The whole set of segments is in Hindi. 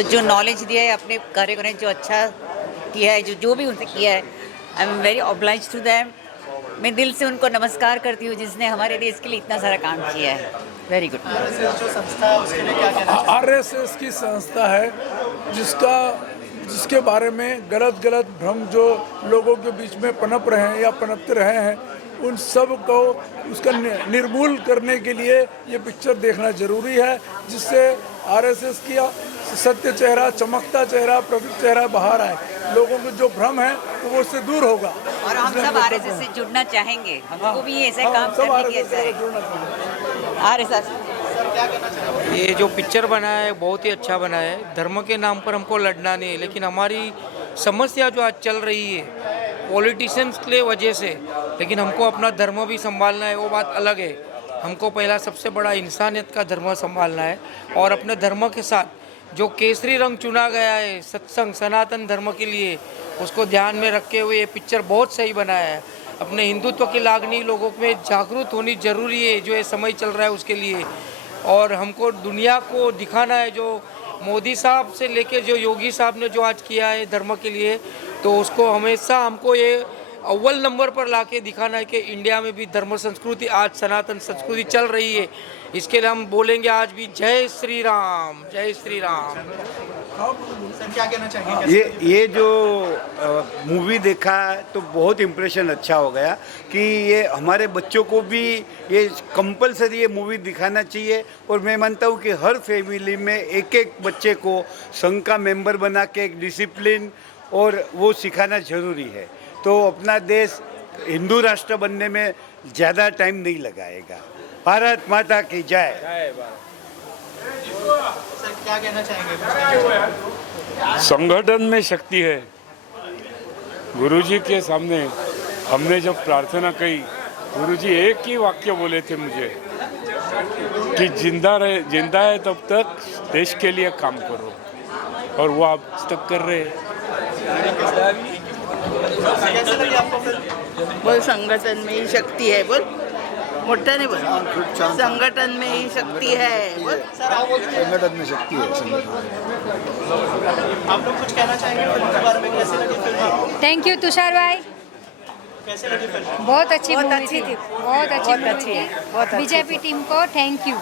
और जो नॉलेज दिया है अपने कार्य ने जो अच्छा किया है, जो भी उनसे किया है, I am very oblige to them. मैं दिल से उनको नमस्कार करती हूँ जिसने हमारे देश के लिए इतना सारा काम किया है। Very good. जो संस्था है उसके लिए क्या कहना चाहिए? आरएसएस की संस्था है जिसके बारे में गलत भ्रम जो लोगों के बीच में पनप रहे हैं या पनपते रहे हैं, उन सब को उसका निर्मूल करने के लिए ये पिक्चर देखना जरूरी है, जिससे आरएसएस की सत्य चेहरा, चमकता चेहरा, प्रदीप चेहरा बाहर आए। लोगों को जो भ्रम है वो उससे दूर होगा। और हम सब आरएसएस से जुड़ना चाहेंगे, हमको भी ऐसे काम करने की ऐसा है। आरएसएस ये जो पिक्चर बना है बहुत ही अच्छा बना है। धर्म के नाम पर हमको लड़ना नहीं है, लेकिन हमारी समस्या जो आज चल रही है पॉलिटिशियंस के वजह से, लेकिन हमको अपना धर्म भी संभालना है, वो बात अलग है। हमको पहला सबसे बड़ा इंसानियत का धर्म संभालना है और अपने धर्म के साथ जो केसरी रंग चुना गया है सत्संग सनातन धर्म के लिए, उसको ध्यान में रखते हुए ये पिक्चर बहुत सही बनाया है। अपने हिंदुत्व की लागनी लोगों में जागरूक होनी जरूरी है, जो ये समय चल रहा है उसके लिए। और हमको दुनिया को दिखाना है, जो मोदी साहब से लेके जो योगी साहब ने जो आज किया है धर्म के लिए, तो उसको हमेशा हमको ये अव्वल नंबर पर लाके दिखाना है कि इंडिया में भी धर्म संस्कृति आज सनातन संस्कृति चल रही है। इसके लिए हम बोलेंगे आज भी जय श्री राम, जय श्री राम। सर क्या कहना चाहेंगे? ये जो मूवी देखा तो बहुत इम्प्रेशन अच्छा हो गया कि ये हमारे बच्चों को भी ये कंपलसरी ये मूवी दिखाना चाहिए। और मैं मानता हूँ कि हर फैमिली में एक एक बच्चे को संघ का मेंबर बना के एक डिसिप्लिन और वो सिखाना ज़रूरी है। तो अपना देश हिंदू राष्ट्र बनने में ज़्यादा टाइम नहीं लगाएगा। भारत माता की जय। सर क्या कहना चाहेंगे? संगठन में शक्ति है। गुरुजी के सामने हमने जब प्रार्थना की, गुरुजी एक ही वाक्य बोले थे मुझे कि जिंदा है तब तक देश के लिए काम करो, और वो आप तक कर रहे हैं। कैसे लगी आपको फिल्म? बोल संगठन में ही शक्ति है। बोल मोठा नहीं बोल, संगठन में ही शक्ति है। बोल संगठन में शक्ति है। आप लोग कुछ कहना चाहेंगे फिल्म के बारे में? कैसे लगी फिल्म आपको? थैंक यू तुषार भाई, कैसे लगी फिल्म? बहुत अच्छी मूवी थी, बहुत अच्छी मूवी थी। बीजेपी टीम को थैंक यू।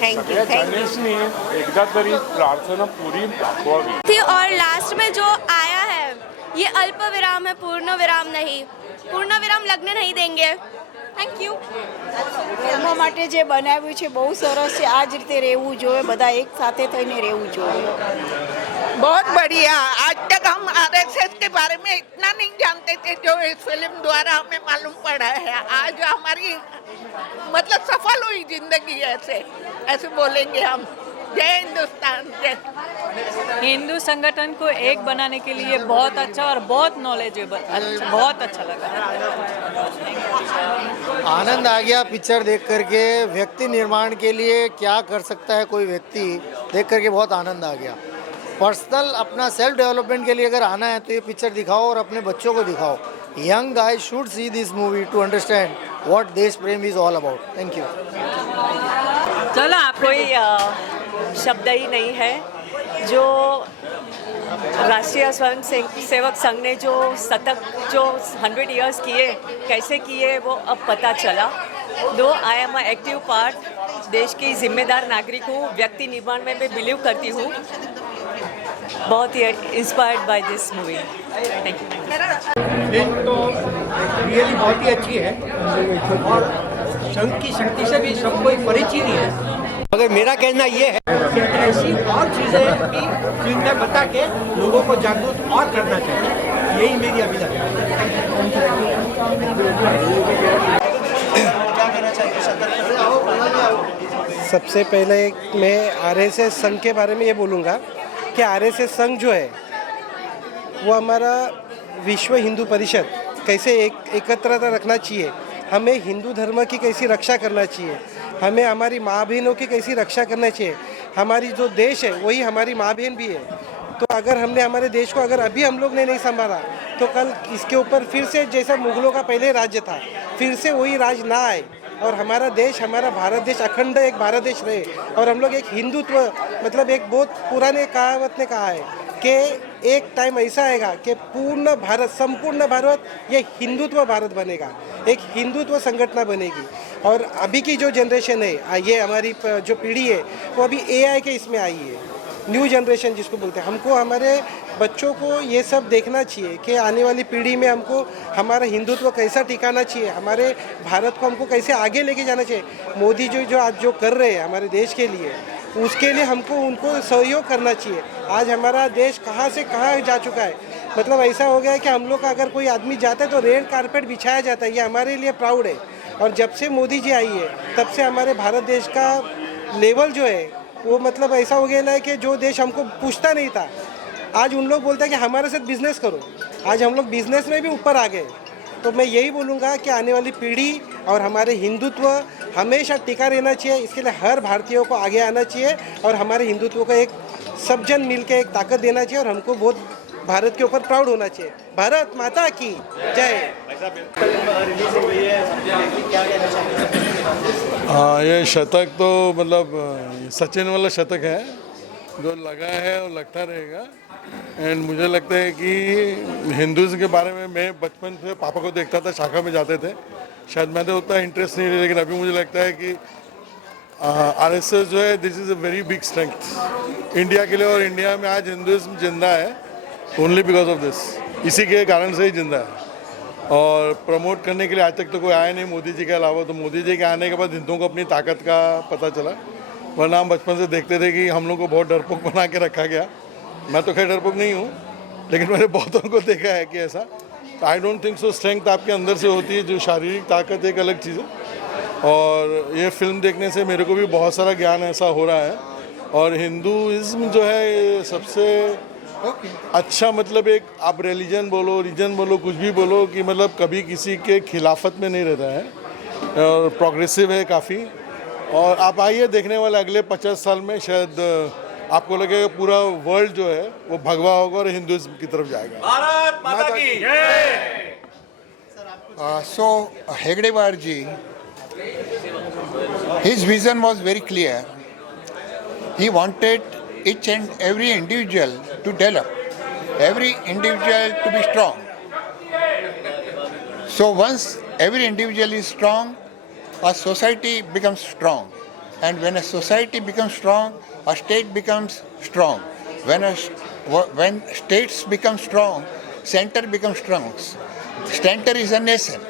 गणेशनी एकदा तरी प्रार्थना पूरी दाखवावी थी। और लास्ट में जो आया है ये अल्प विराम है, पूर्ण विराम नहीं। पूर्ण विराम लगने नहीं देंगे। Thank you. ધર્મ માટે જે બનાવ્યું છે બહુ સરસ છે। આ જ રીતે રહેવું જોઈએ, બધા એક સાથે થઈને રહેવું જોઈએ। बहुत बढ़िया। आज तक हम आरएसएस के बारे में इतना नहीं जानते थे जो इस फिल्म द्वारा हमें मालूम पड़ा है। आज हमारी मतलब सफल हुई जिंदगी। ऐसे बोलेंगे हम। जय हिंदुस्तान, जय। हिंदू संगठन को एक बनाने के लिए बहुत अच्छा और बहुत नॉलेजेबल, बहुत अच्छा लगा। आनंद आ गया पिक्चर देख करके। व्यक्ति निर्माण के लिए क्या कर सकता है कोई व्यक्ति, देख करके बहुत आनंद आ गया। पर्सनल अपना सेल्फ डेवलपमेंट के लिए अगर आना है तो ये पिक्चर दिखाओ और अपने बच्चों को दिखाओ। Young guys should see this movie to understand what desh prem is all about. Thank you. चलो, कोई शब्द ही नहीं है। जो राष्ट्रीय स्वयं सेवक संघ ने जो 100 इयर्स किए, कैसे किए वो अब पता चला। दो आई एम एक्टिव पार्ट, देश की जिम्मेदार नागरिक हूँ, व्यक्ति निर्माण में मैं बिलीव करती हूँ। बहुत ही inspired by this movie. Thank you. फिल्म तो रियली बहुत ही अच्छी है और संघ की शक्ति से भी सब कोई परिचित ही है। मगर मेरा कहना ये है कि ऐसी और चीज़ें भी फिल्म में बता के लोगों को जागरूक और करना चाहिए। यही मेरी अभिलाषा है। क्या कहना चाहिए? सबसे पहले मैं आरएसएस संघ के बारे में ये बोलूँगा कि आरएसएस संघ जो है वो हमारा विश्व हिंदू परिषद कैसे एकत्रता रखना चाहिए, हमें हिंदू धर्म की कैसी रक्षा करना चाहिए, हमें हमारी माँ बहनों की कैसी रक्षा करना चाहिए। हमारी जो देश है वही हमारी माँ बहन भी है। तो अगर हमने हमारे देश को अगर अभी हम लोग ने नहीं संभाला तो कल इसके ऊपर फिर से जैसा मुगलों का पहले राज्य था फिर से वही राज ना आए, और हमारा देश, हमारा भारत देश अखंड एक भारत देश रहे, और हम लोग एक हिंदुत्व, मतलब एक बहुत पुराने कहावत ने कहा है कि एक टाइम ऐसा आएगा कि पूर्ण भारत, संपूर्ण भारत ये हिंदुत्व भारत बनेगा, एक हिंदुत्व संगठन बनेगी। और अभी की जो जनरेशन है, ये हमारी जो पीढ़ी है, वो अभी AI के इसमें आई है, न्यू जनरेशन जिसको बोलते हैं। हमको हमारे बच्चों को ये सब देखना चाहिए कि आने वाली पीढ़ी में हमको हमारा हिंदुत्व कैसा टिकाना चाहिए, हमारे भारत को हमको कैसे आगे लेके जाना चाहिए। मोदी जो आज जो कर रहे हैं हमारे देश के लिए, उसके लिए हमको उनको सहयोग करना चाहिए। आज हमारा देश कहाँ से कहाँ जा चुका है, मतलब ऐसा हो गया है कि हम लोग का अगर कोई आदमी जाता है तो रेड कारपेट बिछाया जाता है, ये हमारे लिए प्राउड है। और जब से मोदी जी आई है तब से हमारे भारत देश का लेवल जो है वो मतलब ऐसा हो गया है कि जो देश हमको पूछता नहीं था, आज उन लोग बोलते हैं कि हमारे साथ बिजनेस करो। आज हम लोग बिजनेस में भी ऊपर आ गए। तो मैं यही बोलूँगा कि आने वाली पीढ़ी और हमारे हिंदुत्व हमेशा टिका रहना चाहिए। इसके लिए हर भारतीयों को आगे आना चाहिए और हमारे हिंदुत्व को एक सब जन मिल के एक ताकत देना चाहिए, और हमको बहुत भारत के ऊपर प्राउड होना चाहिए। भारत माता की जय। हाँ, ये शतक तो मतलब सचिन वाला शतक है, जो लगा है और लगता रहेगा। एंड मुझे लगता है कि हिंदुज़म के बारे में मैं बचपन से पापा को देखता था, शाखा में जाते थे, शायद मैं तो उतना इंटरेस्ट नहीं, लेकिन अभी मुझे लगता है कि RSS जो है, this is a very big strength India के लिए। और इंडिया में आज हिंदुज़म जिंदा है ओनली बिकॉज ऑफ दिस, इसी के कारण से ही जिंदा है। और प्रमोट करने के लिए आज तक तो कोई आया नहीं मोदी जी के अलावा। तो मोदी जी के आने के बाद हिंदुओं को अपनी ताकत का पता चला, वरना हम बचपन से देखते थे कि हम लोग को बहुत डरपोक बना के रखा गया। मैं तो खैर डरपोक नहीं हूँ, लेकिन मैंने बहुतों को देखा है कि ऐसा। I don't think so. Strength आपके अंदर से होती है, जो शारीरिक ताकत एक अलग चीज़ है। और ये फिल्म देखने से मेरे को भी बहुत सारा ज्ञान ऐसा हो रहा है। और हिंदुइज्म जो है सबसे अच्छा, मतलब एक आप रिलीजन बोलो, रीजन बोलो, कुछ भी बोलो, कि मतलब कभी किसी के खिलाफत में नहीं रहता है और प्रोग्रेसिव है काफ़ी। और आप आइए देखने वाले अगले 50 साल में शायद आपको लगेगा पूरा वर्ल्ड जो है वो भगवा होगा और हिंदुइज्म की तरफ जाएगा। भारत माता की जय। So Hegdewar ji, his vision was very clear. He wanted each and every individual to develop, every individual to be strong. So once every individual is strong, a society becomes strong. And when a society becomes strong, a state becomes strong. When states become strong, center becomes strong. Center is a nation.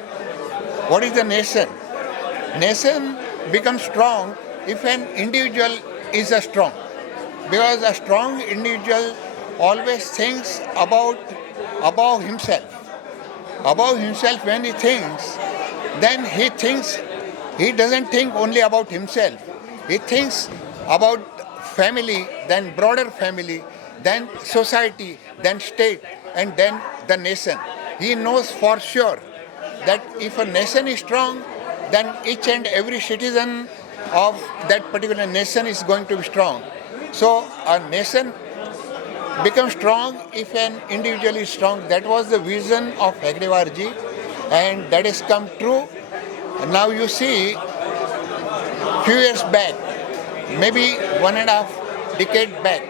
What is the nation? Nation becomes strong if an individual is a strong. Because a strong individual always thinks above himself. Above himself when he thinks, then he doesn't think only about himself. He thinks about family, then broader family, then society, then state, and then the nation. He knows for sure that if a nation is strong, then each and every citizen of that particular nation is going to be strong. So a nation becomes strong if an individual is strong. That was the vision of Hegdewar ji, and that has come true. And now you see, few years back, maybe 1.5 decade back,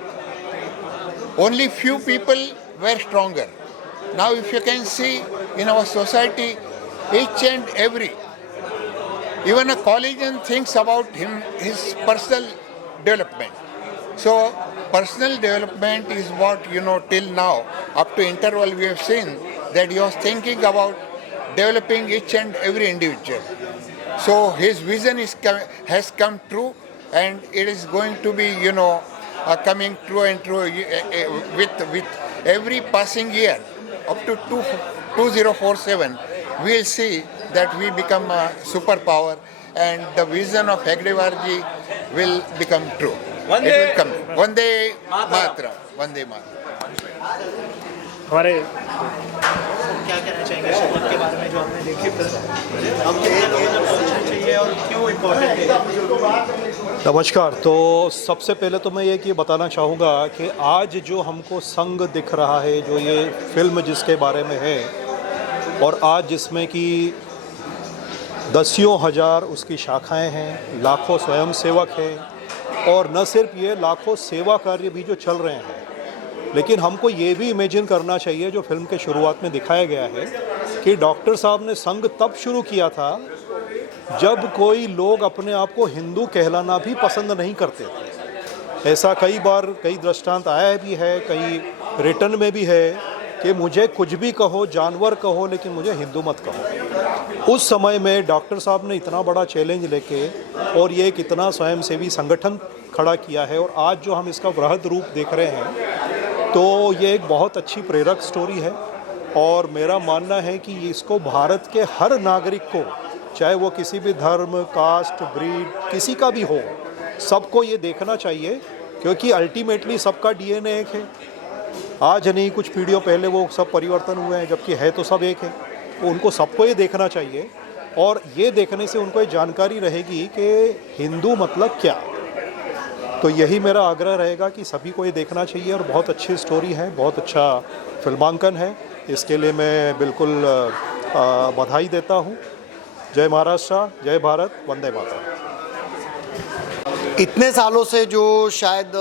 only few people were stronger. Now if you can see in our society, each and every, even a collegian thinks about his personal development. So personal development is what, till now, up to interval we have seen that he was thinking about developing each and every individual. So his vision has come true, and it is going to be, coming true and true with every passing year. Up to 2047, we will see that we become a superpower, and the vision of Hegdewar ji will become true. It will come. Vande Mataram. Vande Mataram. हमारे क्या कहना चाहेंगे शपथ के बारे में जो हमने देखी फिल्म, हम कितने लोगों को सोचना चाहिए और क्यों इम्पोर्टेंट है? नमस्कार। तो सबसे पहले तो मैं ये बताना चाहूँगा कि आज जो हमको संघ दिख रहा है, जो ये फिल्म जिसके बारे में है, और आज जिसमें कि दसियों हज़ार उसकी शाखाएं हैं, लाखों स्वयंसेवक हैं और न सिर्फ ये लाखों सेवा कार्य भी जो चल रहे हैं, लेकिन हमको ये भी इमेजिन करना चाहिए जो फिल्म के शुरुआत में दिखाया गया है कि डॉक्टर साहब ने संघ तब शुरू किया था जब कोई लोग अपने आप को हिंदू कहलाना भी पसंद नहीं करते थे। ऐसा कई बार कई दृष्टांत आया भी है, कई रिटर्न में भी है कि मुझे कुछ भी कहो, जानवर कहो, लेकिन मुझे हिंदू मत कहो। उस समय में डॉक्टर साहब ने इतना बड़ा चैलेंज लेके और ये एक इतना स्वयंसेवी संगठन खड़ा किया है और आज जो हम इसका वृहद रूप देख रहे हैं, तो ये एक बहुत अच्छी प्रेरक स्टोरी है। और मेरा मानना है कि इसको भारत के हर नागरिक को, चाहे वो किसी भी धर्म, कास्ट, ब्रीड, किसी का भी हो, सबको ये देखना चाहिए, क्योंकि अल्टीमेटली सबका डीएनए एक है। आज नहीं, कुछ पीढ़ियों पहले वो सब परिवर्तन हुए हैं, जबकि है तो सब एक है। तो उनको सबको ये देखना चाहिए और ये देखने से उनको ये जानकारी रहेगी कि हिंदू मतलब क्या। तो यही मेरा आग्रह रहेगा कि सभी को ये देखना चाहिए और बहुत अच्छी स्टोरी है, बहुत अच्छा फिल्मांकन है। इसके लिए मैं बिल्कुल बधाई देता हूँ। जय महाराष्ट्र, जय भारत, वंदे मातरम। इतने सालों से जो शायद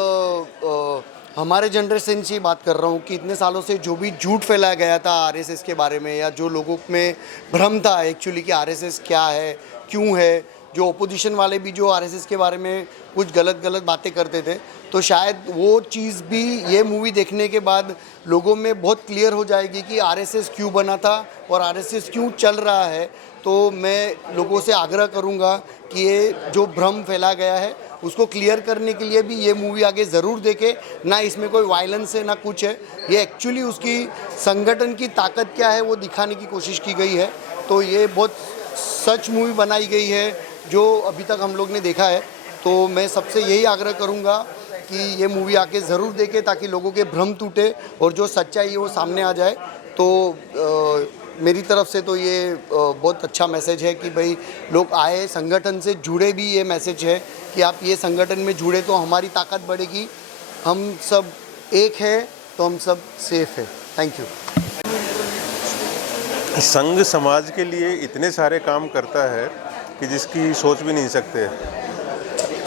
हमारे जनरेशन से बात कर रहा हूँ कि इतने सालों से जो भी झूठ फैलाया गया था आरएसएस के बारे में, या जो लोगों में भ्रम था एक्चुअली कि आरएसएस क्या है, क्यों है, जो ओपोजिशन वाले भी जो आरएसएस के बारे में कुछ गलत बातें करते थे, तो शायद वो चीज़ भी ये मूवी देखने के बाद लोगों में बहुत क्लियर हो जाएगी कि आरएसएस क्यों बना था और आरएसएस क्यों चल रहा है। तो मैं लोगों से आग्रह करूँगा कि ये जो भ्रम फैला गया है उसको क्लियर करने के लिए भी ये मूवी आगे ज़रूर देखें। ना इसमें कोई वायलेंस है, ना कुछ है, ये एक्चुअली उसकी संगठन की ताकत क्या है वो दिखाने की कोशिश की गई है। तो ये बहुत सच मूवी बनाई गई है जो अभी तक हम लोग ने देखा है। तो मैं सबसे यही आग्रह करूँगा कि ये मूवी आके ज़रूर देखें ताकि लोगों के भ्रम टूटे और जो सच्चाई है वो सामने आ जाए। तो मेरी तरफ से तो ये बहुत अच्छा मैसेज है कि भाई लोग आए, संगठन से जुड़े भी। ये मैसेज है कि आप ये संगठन में जुड़े तो हमारी ताकत बढ़ेगी। हम सब एक है तो हम सब सेफ है। Thank you. संघ समाज के लिए इतने सारे काम करता है कि जिसकी सोच भी नहीं सकते।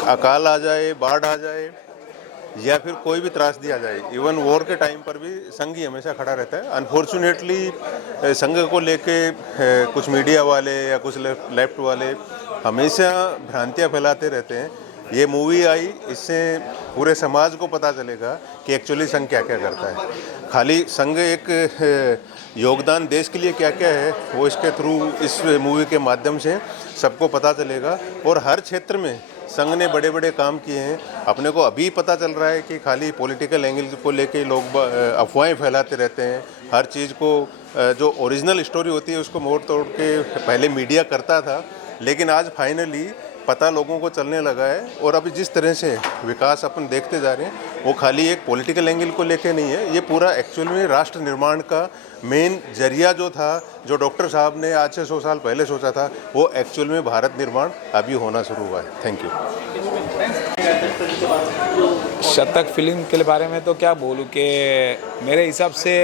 अकाल आ जाए, बाढ़ आ जाए या फिर कोई भी त्रासदी आ जाए, इवन वॉर के टाइम पर भी संघ ही हमेशा खड़ा रहता है। अनफॉर्चुनेटली संघ को लेके कुछ मीडिया वाले या कुछ लेफ्ट वाले हमेशा भ्रांतियां फैलाते रहते हैं। ये मूवी आई, इससे पूरे समाज को पता चलेगा कि एक्चुअली संघ क्या क्या करता है। खाली संघ एक योगदान देश के लिए क्या क्या है वो इसके थ्रू, इस मूवी के माध्यम से सबको पता चलेगा। और हर क्षेत्र में संघ ने बड़े बड़े काम किए हैं। अपने को अभी पता चल रहा है कि खाली पॉलिटिकल एंगल को लेके लोग अफवाहें फैलाते रहते हैं। हर चीज़ को जो ओरिजिनल स्टोरी होती है उसको मोड़ तोड़ के पहले मीडिया करता था, लेकिन आज फाइनली पता लोगों को चलने लगा है। और अभी जिस तरह से विकास अपन देखते जा रहे हैं वो खाली एक पॉलिटिकल एंगल को लेके नहीं है, ये पूरा एक्चुअल में राष्ट्र निर्माण का मेन जरिया जो था, जो डॉक्टर साहब ने आज से 100 साल पहले सोचा था, वो एक्चुअल में भारत निर्माण अभी होना शुरू हुआ है। Thank you. शतक फिल्म के बारे में तो क्या बोलूँ कि मेरे हिसाब से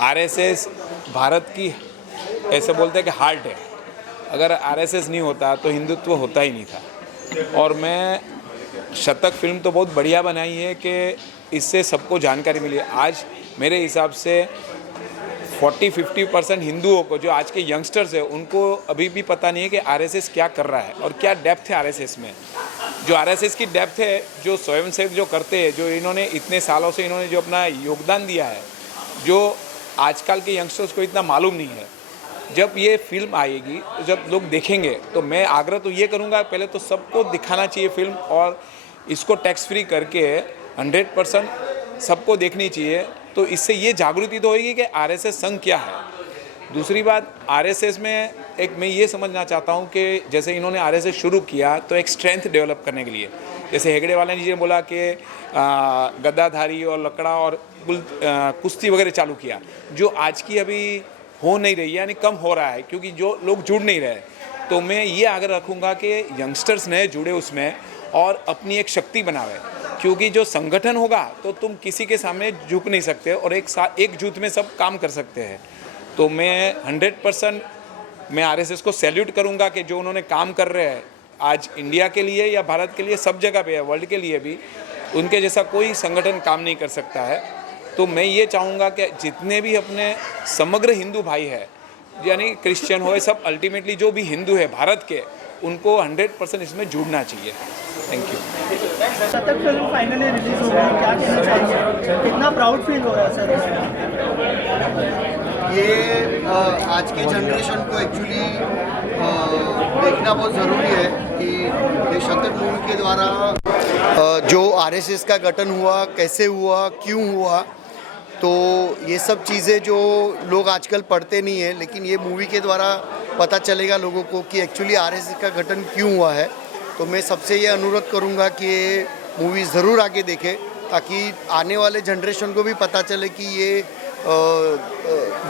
आरएसएस भारत की, ऐसे बोलते हैं कि हार्ट है। अगर आरएसएस नहीं होता तो हिंदुत्व होता ही नहीं था। और मैं शतक फिल्म तो बहुत बढ़िया बनाई है कि इससे सबको जानकारी मिली। आज मेरे हिसाब से 40-50% हिंदुओं को, जो आज के यंगस्टर्स हैं, उनको अभी भी पता नहीं है कि आरएसएस क्या कर रहा है और क्या डेप्थ है आरएसएस में। जो आरएसएस की डेप्थ है, जो स्वयंसेवक जो करते हैं, जो इन्होंने इतने सालों से इन्होंने जो अपना योगदान दिया है, जो आजकल के यंगस्टर्स को इतना मालूम नहीं है। जब ये फिल्म आएगी, जब लोग देखेंगे, तो मैं आग्रह तो ये करूँगा, पहले तो सबको दिखाना चाहिए फिल्म और इसको टैक्स फ्री करके 100% सबको देखनी चाहिए। तो इससे ये जागृति तो होगी कि आरएसएस संघ क्या है। दूसरी बात, आरएसएस में एक मैं ये समझना चाहता हूँ कि जैसे इन्होंने आरएसएस शुरू किया तो एक स्ट्रेंथ डेवलप करने के लिए, जैसे हेगड़े वाले जी ने बोला कि गद्दाधारी और लकड़ा और कुश्ती वगैरह चालू किया, जो आज की अभी हो नहीं रही है, यानी कम हो रहा है, क्योंकि जो लोग जुड़ नहीं रहे। तो मैं ये आग्रह रखूँगा कि यंगस्टर्स नए जुड़े उसमें और अपनी एक शक्ति बनावे, क्योंकि जो संगठन होगा तो तुम किसी के सामने झुक नहीं सकते और एक जुट में सब काम कर सकते हैं। तो मैं 100% मैं आरएसएस को सैल्यूट करूंगा कि जो उन्होंने काम कर रहे हैं आज इंडिया के लिए या भारत के लिए, सब जगह पे है, वर्ल्ड के लिए भी उनके जैसा कोई संगठन काम नहीं कर सकता है। तो मैं ये चाहूँगा कि जितने भी अपने समग्र हिंदू भाई है, यानी क्रिश्चियन हो, सब अल्टीमेटली जो भी हिंदू है भारत के, उनको 100% इसमें जुड़ना चाहिए। Thank you. शतक फिल्म फाइनली रिलीज हो गई, क्या कहना चाहेंगे, कितना प्राउड फील हो रहा है सर? ये आज के जनरेशन को एक्चुअली देखना बहुत ज़रूरी है कि ये शतक मूवी के द्वारा जो आरएसएस का गठन हुआ, कैसे हुआ, क्यों हुआ, तो ये सब चीज़ें जो लोग आजकल पढ़ते नहीं हैं, लेकिन ये मूवी के द्वारा पता चलेगा लोगों को कि एक्चुअली आरएसएस का गठन क्यों हुआ है। तो मैं सबसे ये अनुरोध करूँगा कि ये मूवी ज़रूर आगे देखें, ताकि आने वाले जनरेशन को भी पता चले कि ये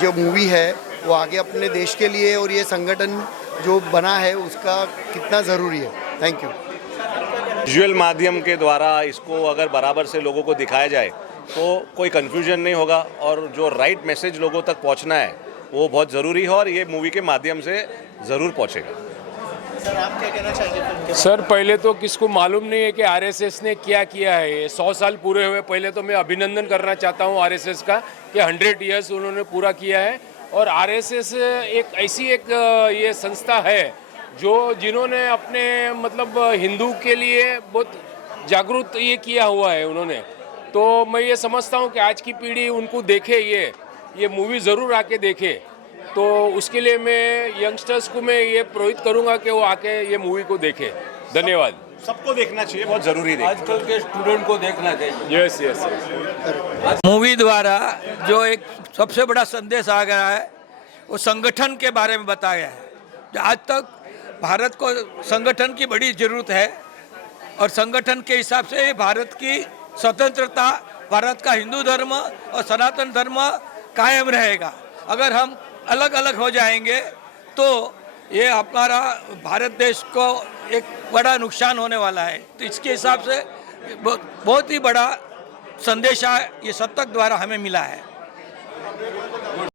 जो मूवी है वो आगे अपने देश के लिए और ये संगठन जो बना है उसका कितना ज़रूरी है। Thank you. विजुअल माध्यम के द्वारा इसको अगर बराबर से लोगों को दिखाया जाए तो कोई कन्फ्यूजन नहीं होगा और जो राइट मैसेज लोगों तक पहुंचना है वो बहुत ज़रूरी है और ये मूवी के माध्यम से ज़रूर पहुंचेगा। सर आप क्या कहना चाहेंगे? सर पहले तो किसको मालूम नहीं है कि आरएसएस ने क्या किया है। ये 100 साल पूरे हुए, पहले तो मैं अभिनंदन करना चाहता हूँ आरएसएस का कि 100 ईयर्स उन्होंने पूरा किया है। और आरएसएस एक ऐसी एक ये संस्था है जो जिन्होंने अपने मतलब हिंदू के लिए बहुत जागरूक ये किया हुआ है उन्होंने। तो मैं ये समझता हूँ कि आज की पीढ़ी उनको देखे, ये मूवी ज़रूर आके देखे। तो उसके लिए मैं यंगस्टर्स को मैं ये प्रोहित करूँगा कि वो आके ये मूवी को देखे। धन्यवाद। सबको देखना चाहिए, बहुत ज़रूरी है। आजकल के स्टूडेंट को देखना चाहिए। Yes yes. मूवी द्वारा जो एक सबसे बड़ा संदेश आ गया है वो संगठन के बारे में बताया है। आज तक भारत को संगठन की बड़ी ज़रूरत है और संगठन के हिसाब से भारत की स्वतंत्रता, भारत का हिंदू धर्म और सनातन धर्म कायम रहेगा। अगर हम अलग अलग हो जाएंगे तो ये हमारा भारत देश को एक बड़ा नुकसान होने वाला है। तो इसके हिसाब से बहुत ही बड़ा संदेश ये शतक द्वारा हमें मिला है।